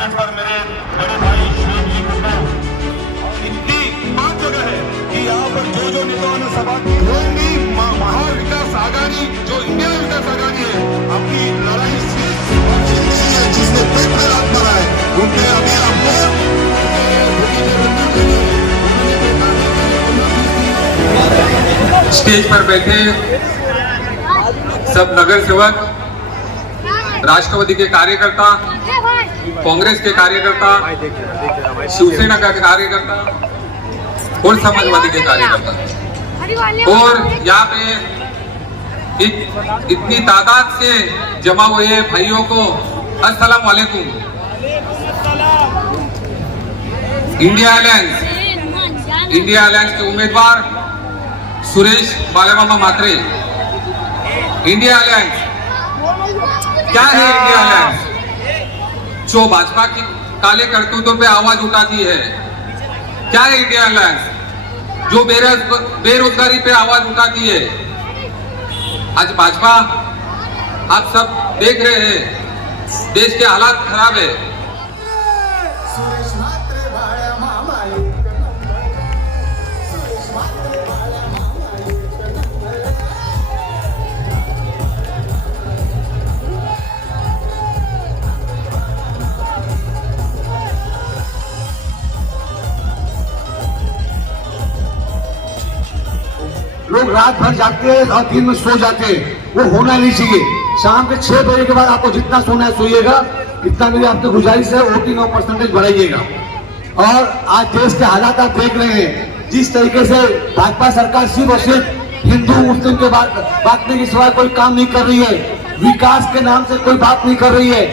पर मेरे बड़े भाई शोएब जी को और इतनी बात जगह है कि यहाँ पर जो नेताओं ने सभा की महाविकास आघाड़ी जो इंडिया विकास आघाड़ी है अपनी लड़ाई सिर्फ जिसने पेट में रात मारा है उनने अभी आपको स्टेज पर बैठे सब नगर सेवक, राष्ट्रवादी के कार्यकर्ता, कांग्रेस के कार्यकर्ता, शिवसेना का कार्यकर्ता और समाजवादी के कार्यकर्ता और यहाँ पे इतनी तादाद से जमा हुए भाइयों को अस्सलाम वालेकुम। इंडिया अलायंस के उम्मीदवार सुरेश बालेमामा मात्रे। इंडिया अलायंस क्या है? इंडिया अलायंस जो भाजपा की काले करतूतों पे आवाज उठाती है। क्या है इंडिया अलायंस? जो बेरोजगारी पे आवाज उठाती है। आज भाजपा आप सब देख रहे हैं, देश के हालात खराब है। लोग रात भर जागते हैं और दिन में सो जाते हैं, वो होना नहीं चाहिए। शाम के 6 बजे के बाद आपको जितना सोना है सोइएगा। इतना मेरी आपसे गुजारिश है, वोटिंग और परसेंटेज बढ़ाइएगा। और आज देश के हालात आप देख रहे हैं, जिस तरीके से भाजपा सरकार सिर्फ और सिर्फ हिंदू मुस्लिम के बांटने के सिवाय कोई काम नहीं कर रही है। विकास के नाम से कोई बात नहीं कर रही है।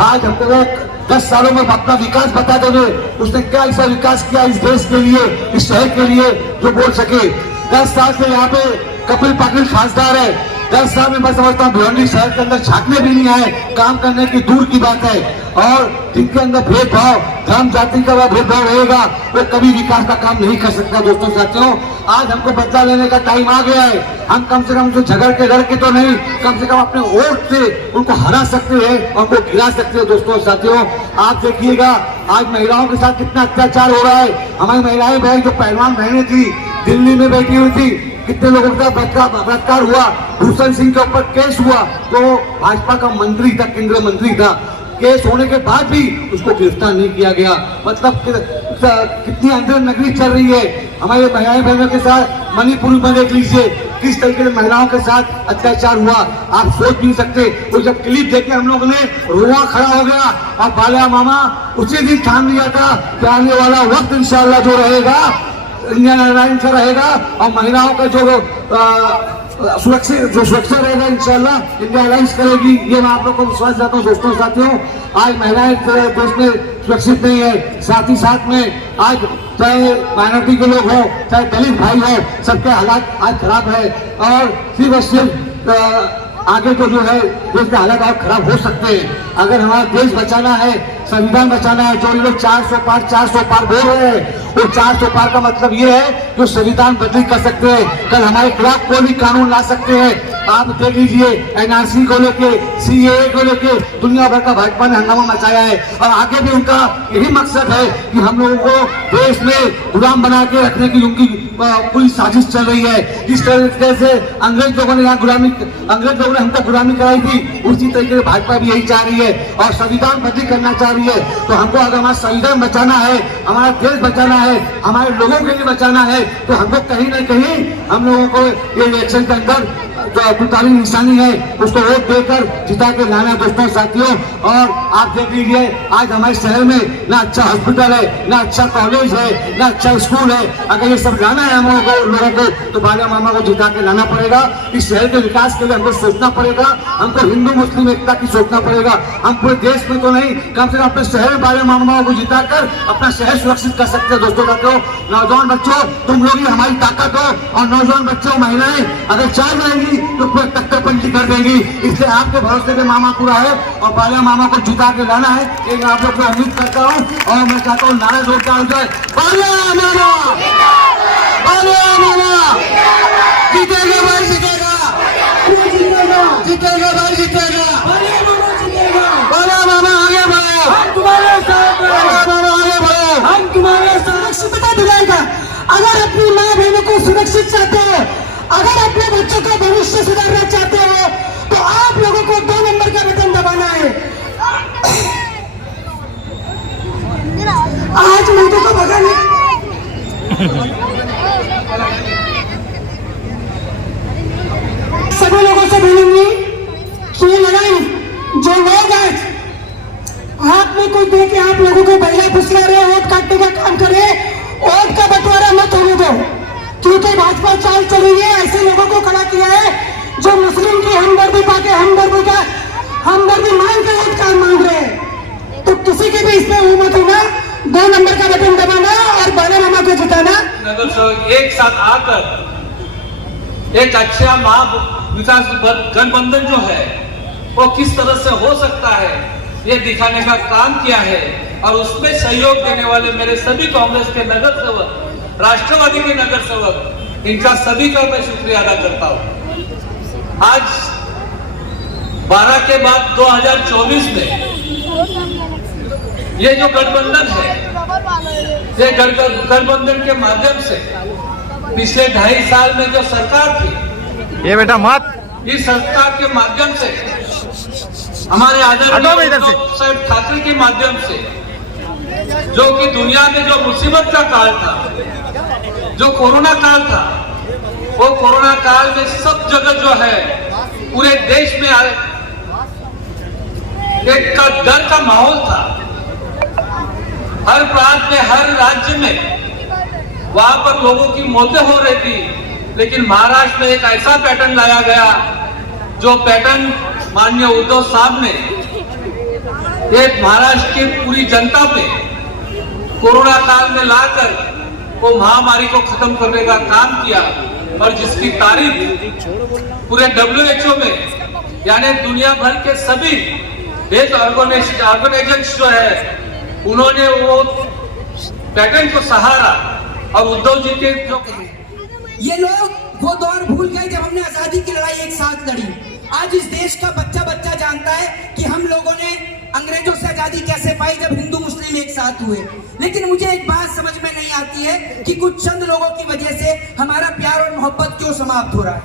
आज हमको वो 10 सालों में अपना विकास बता देंगे, उसने क्या ऐसा विकास किया इस देश के लिए, इस शहर के लिए, जो बोल सके। 10 साल से यहाँ पे कपिल पाटिल खासदार है। 10 साल में मैं समझता हूँ भिवंडी शहर के अंदर झांकने भी नहीं आए, काम करने की दूर की बात है। और जिनके अंदर भेदभाव, धर्म जाति का भेदभाव रहेगा, वो कभी विकास का काम नहीं कर सकता। दोस्तों साथियों, आज हमको बदला लेने का टाइम आ गया है। हम कम से कम जो झगड़ के लड़ के तो नहीं, कम से कम अपने वोट से उनको हरा सकते हैं और उनको गिरा सकते हैं। दोस्तों साथियों, आप देखिएगा आज महिलाओं के साथ कितना अत्याचार हो रहा है। हमारी महिलाएं बहन जो पहलवान बहनें थी, दिल्ली में बैठी हुई थी, कितने लोगों का बलात्कार हुआ, भूषण सिंह के ऊपर केस हुआ, तो भाजपा का मंत्री था, केंद्रीय मंत्री था, केस होने के बाद भी उसको गिरफ्तार नहीं किया गया। मतलब कितनी अंदर नगरी चल रही है। हमारे महिलाएं बहनों के साथ मणिपुर में देख लीजिए किस तरीके से महिलाओं के साथ अत्याचार हुआ, आप सोच नहीं सकते। तो जब क्लिप देखे हम लोगों ने रोआ खड़ा हो गया। और बालिया मामा उसी दिन ठान लिया था कि आने वाला वक्त इंशाल्लाह जो रहेगा इंडियन एयरलाइंस रहेगा और महिलाओं का जो सुरक्षा रहेगा इंशाल्लाह इंडिया एयरलाइंस करेगी। ये मैं आप लोग को विश्वास देता हूँ। दोस्तों साथियों, आज महिलाएं देश में सुरक्षित नहीं है। साथ ही साथ में आज चाहे माइनॉरिटी के लोग हो, चाहे दलित भाई हो, सबके हालात आज खराब है। और सिर्फ आगे तो जो है देश के हालात और खराब हो सकते हैं। अगर हमारा देश बचाना है, संविधान बचाना है, जो लोग 400 पार बोल रहे हैं, वो 400 पार का मतलब ये है जो संविधान बदली कर सकते हैं। कल हमारे खिलाफ कोई भी कानून ला सकते हैं। आप देख लीजिए एनआरसी को लेके, सीएए को लेके दुनिया भर का भाजपा ने हंगामा मचाया है। और आगे भी उनका यही मकसद है कि हम लोगों को देश में गुलाम बना के रखने की उनकी पूरी साजिश चल रही है। जिस तरीके से अंग्रेज लोगों ने हमको गुलामी कराई थी, उसी तरीके से भाजपा भी यही चाह रही है और संविधान बदली करना चाह रही है। तो हमको अगर हमारा संविधान बचाना है, हमारा देश बचाना है, हमारे लोगों के लिए बचाना है, तो हमको कहीं ना कहीं हम लोगों को ये इलेक्शन के अंदर जो पुतारी निशानी है उसको वोट देकर जिता के लाना। दोस्तों साथियों, और आप देख लीजिए आज हमारे शहर में ना अच्छा हॉस्पिटल है, ना अच्छा कॉलेज है, ना अच्छा स्कूल है। अगर ये सब लाना है हम लोगों को तो बालिया मामा को जिता के लाना पड़ेगा। इस शहर के विकास के लिए हमको सोचना पड़ेगा। हमको हिंदू मुस्लिम एकता की सोचना पड़ेगा। हम पूरे देश में तो नहीं, कम से कम अपने शहर में बालिया मामा को जिताकर अपना शहर सुरक्षित कर सकते हैं। दोस्तों साथियों, नौजवान बच्चों, तुम लोग ही हमारी ताकत हो। और नौजवान बच्चों, महिलाएं अगर चाह जाएंगी तो पूरे टक्करबंदी कर देंगी। इसलिए आपके भरोसे पे मामा पूरा है और बालिया मामा को जिता के लाना है, ये मैं आप लोग को उम्मीद करता हूँ। और मैं चाहता हूँ नारा जोरदार हो जाए, बालिया मामा, बालिया मामा जीतेगा भाई, जीतेगा, जीतेगा भाई, जीतेगा, बालिया मामा आगे बढ़ो, तुम्हारे साथ अगर अपने बच्चों का भविष्य सुधारना चाहते हो तो आप लोगों को 2 नंबर का बटन दबाना है। आज मोदी को भगाने सभी लोगों से बोलूंगी कि ये लड़ाई जो लोग आज हाथ में कोई दे के आप लोगों को बैला फुसला रहे, वोट काटने का काम करे, वोट का बंटवारा मत होने दो, क्योंकि भाजपा चाल चली है। ऐसे लोगों को खड़ा किया है जो मुस्लिम की हमदर्दी पाके हमदर्दी मांग के वोट का मांग रहे हैं। तो किसी के भी इसमें वो मत होना, 2 नंबर का बटन दबाना और बाला मामा को जिताना। नगर सेवक एक साथ आकर एक अच्छा विकास गठबंधन जो है वो किस तरह से हो सकता है ये दिखाने का काम किया है, और उसमें सहयोग देने वाले मेरे सभी कांग्रेस के नगर सेवक, राष्ट्रवादी के नगर सेवक, इनका सभी का मैं शुक्रिया अदा करता हूं। आज 12 के बाद 2024 में ये जो गठबंधन है, ये गठबंधन के माध्यम से पिछले 2.5 साल में जो सरकार थी, ये बेटा मत, इस सरकार के माध्यम से हमारे आदरणीय उद्धव साहब ठाकरे के माध्यम से, जो कि दुनिया में जो मुसीबत का काल था, जो कोरोना काल था, वो कोरोना काल में सब जगह जो है पूरे देश में एक डर का माहौल था। हर प्रांत में, हर राज्य में वहां पर लोगों की मौतें हो रही थी, लेकिन महाराष्ट्र में एक ऐसा पैटर्न लाया गया जो पैटर्न माननीय उद्धव साहब ने एक महाराष्ट्र की पूरी जनता पे कोरोना काल में लाकर वो महामारी को खत्म करने का काम किया, और जिसकी तारीफ पूरे WHO में, यानी दुनिया भर के सभी हेल्थ ऑर्गेनाइजेशंस जो है, उन्होंने वो पैटर्न को सहारा, और उद्धव जी के जो ये लोग वो दौर भूल गए जब हमने आजादी की लड़ाई एक साथ लड़ी। आज इस देश का बच्चा बच्चा जानता है कि हम लोगों ने अंग्रेजों से आजादी कैसे पाई, जब हिंदू मुस्लिम एक साथ हुए। लेकिन मुझे एक बात समझ में नहीं आती है कि कुछ चंद लोगों की वजह से हमारा प्यार और मोहब्बत क्यों समाप्त हो रहा है।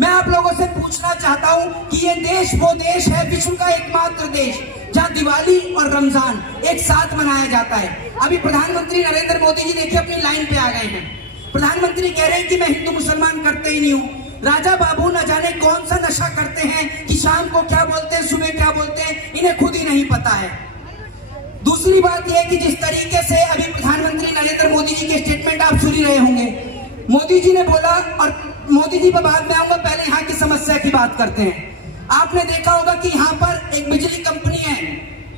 मैं आप लोगों से पूछना चाहता हूं कि ये देश वो देश है, विश्व का एकमात्र देश, जहां दिवाली और रमजान एक साथ मनाया जाता है। अभी प्रधानमंत्री नरेंद्र मोदी जी देखिए अपनी लाइन पे आ गए हैं। प्रधानमंत्री कह रहे हैं कि मैं हिंदू मुसलमान करते ही नहीं हूँ। राजा बाबू न जाने कौन सा नशा करते हैं कि शाम को क्या बोलते हैं, सुबह क्या बोलते हैं, इन्हें खुद ही नहीं पता है। दूसरी बात यह कि जिस तरीके से अभी प्रधानमंत्री नरेंद्र मोदी जी के स्टेटमेंट आप सुन ही रहे होंगे, मोदी जी ने बोला, और मोदी जी पर बाद में आऊंगा, पहले यहाँ की समस्या की बात करते हैं। आपने देखा होगा कि यहाँ पर एक बिजली कंपनी है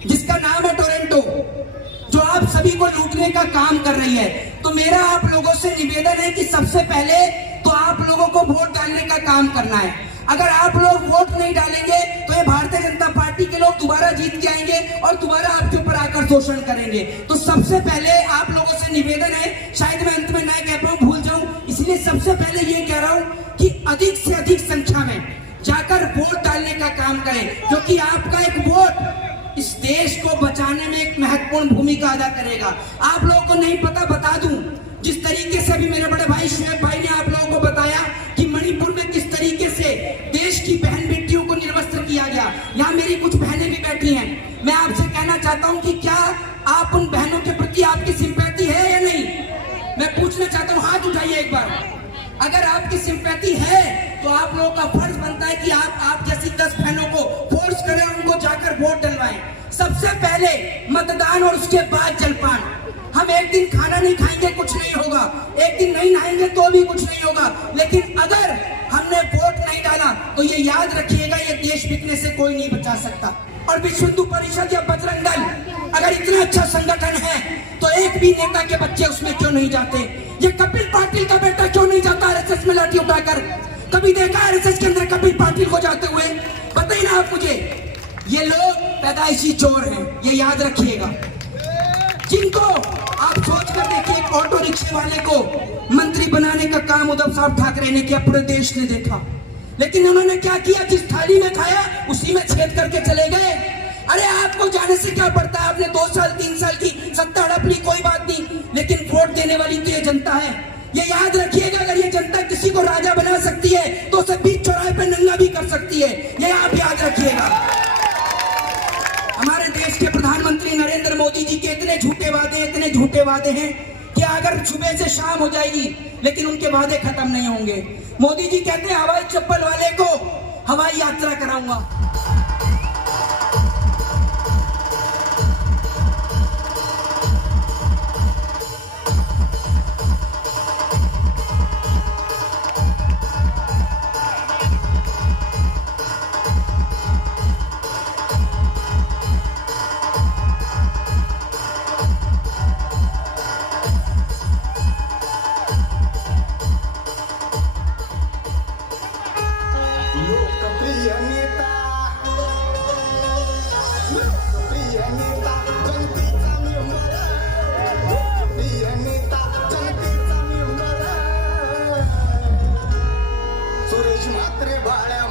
जिसका नाम है टोरेंटो, जो आप सभी को लूटने का काम कर रही है। तो मेरा आप लोगों से निवेदन है कि सबसे पहले तो आप लोगों को वोट डालने का काम करना है। अगर आप लोग वोट नहीं डालेंगे तो ये भारतीय जनता पार्टी के लोग दोबारा जीत के आएंगे और दोबारा आपके ऊपर आकर शोषण करेंगे। तो सबसे पहले आप लोगों से निवेदन है, शायद मैं अंत में ना कह पाऊं, भूल जाऊं, इसलिए सबसे पहले ये कह रहा हूं कि अधिक से अधिक संख्या में जाकर वोट डालने का काम करें, क्योंकि आपका एक वोट इस देश को बचाने में एक महत्वपूर्ण भूमिका अदा करेगा। आप लोगों को नहीं पता, बता दूं, जिस तरीके से अभी मेरे बड़े भाई शुएब भाई ने आप लोगों को बताया कि मणिपुर में किस तरीके से देश की बहन बेटियों को निर्वस्त्र किया गया। यहाँ मेरी कुछ बहनें भी बैठी हैं। मैं आपसे कहना चाहता हूँ कि क्या आप उन बहनों के प्रति आपकी सिंपैथी है या नहीं? मैं पूछना चाहता हूँ, हाथ उठाइए एक बार। अगर आपकी सिंपैथी है तो आप लोगों का फर्ज बनता है कि आप जैसी 10 बहनों को फोर्स करें, उनको जाकर वोट डलवाएं। सबसे पहले मतदान और उसके बाद जलपान। हम एक दिन खाना नहीं खाएंगे, कुछ नहीं होगा, एक दिन नहीं नहाएंगे तो भी कुछ नहीं होगा, लेकिन अगर हमने वोट नहीं डाला तो ये याद रखिएगा, ये देश बिकने से कोई नहीं बचा सकता। और विश्व हिंदू परिषद या बजरंग दल अगर इतना अच्छा संगठन है तो एक भी नेता के बच्चे उसमें क्यों नहीं जाते? ये कपिल पाटिल का बेटा क्यों नहीं जाता आरएसएस में लाठी उठाकर? कभी देखा आरएसएस के अंदर कपिल पाटिल को जाते हुए? बताइए ना आप मुझे। ये लोग पैदाइशी चोर हैं, ये याद रखिएगा। जिनको आप सोच कर देखिए, एक ऑटो रिक्शे वाले को मंत्री बनाने का काम उद्धव साहब ठाकरे ने किया, पूरे देश ने देखा, लेकिन उन्होंने क्या किया? जिस थाली में खाया उसी में छेद करके चले गए। अरे आपको जाने से क्या पड़ता है? आपने 2 साल 3 साल की सत्ता हड़प ली, कोई बात नहीं, लेकिन वोट देने वाली तो ये जनता है। ये याद रखिएगा, अगर ये जनता किसी को राजा बना सकती सकती है तो उसे बीच चौराहे पे नंगा भी कर सकती है, ये आप याद रखिएगा। हमारे देश के प्रधानमंत्री नरेंद्र मोदी जी के इतने झूठे वादे हैं कि अगर सुबह से शाम हो जाएगी लेकिन उनके वादे खत्म नहीं होंगे। मोदी जी कहते हैं हवाई चप्पल वाले को हवाई यात्रा कराऊंगा। लोकप्रिय नेता जनतेचा मेंबर, लोकप्रिय नेता जनतेचा मेंबर, सुरेश म्हात्रे भाड्या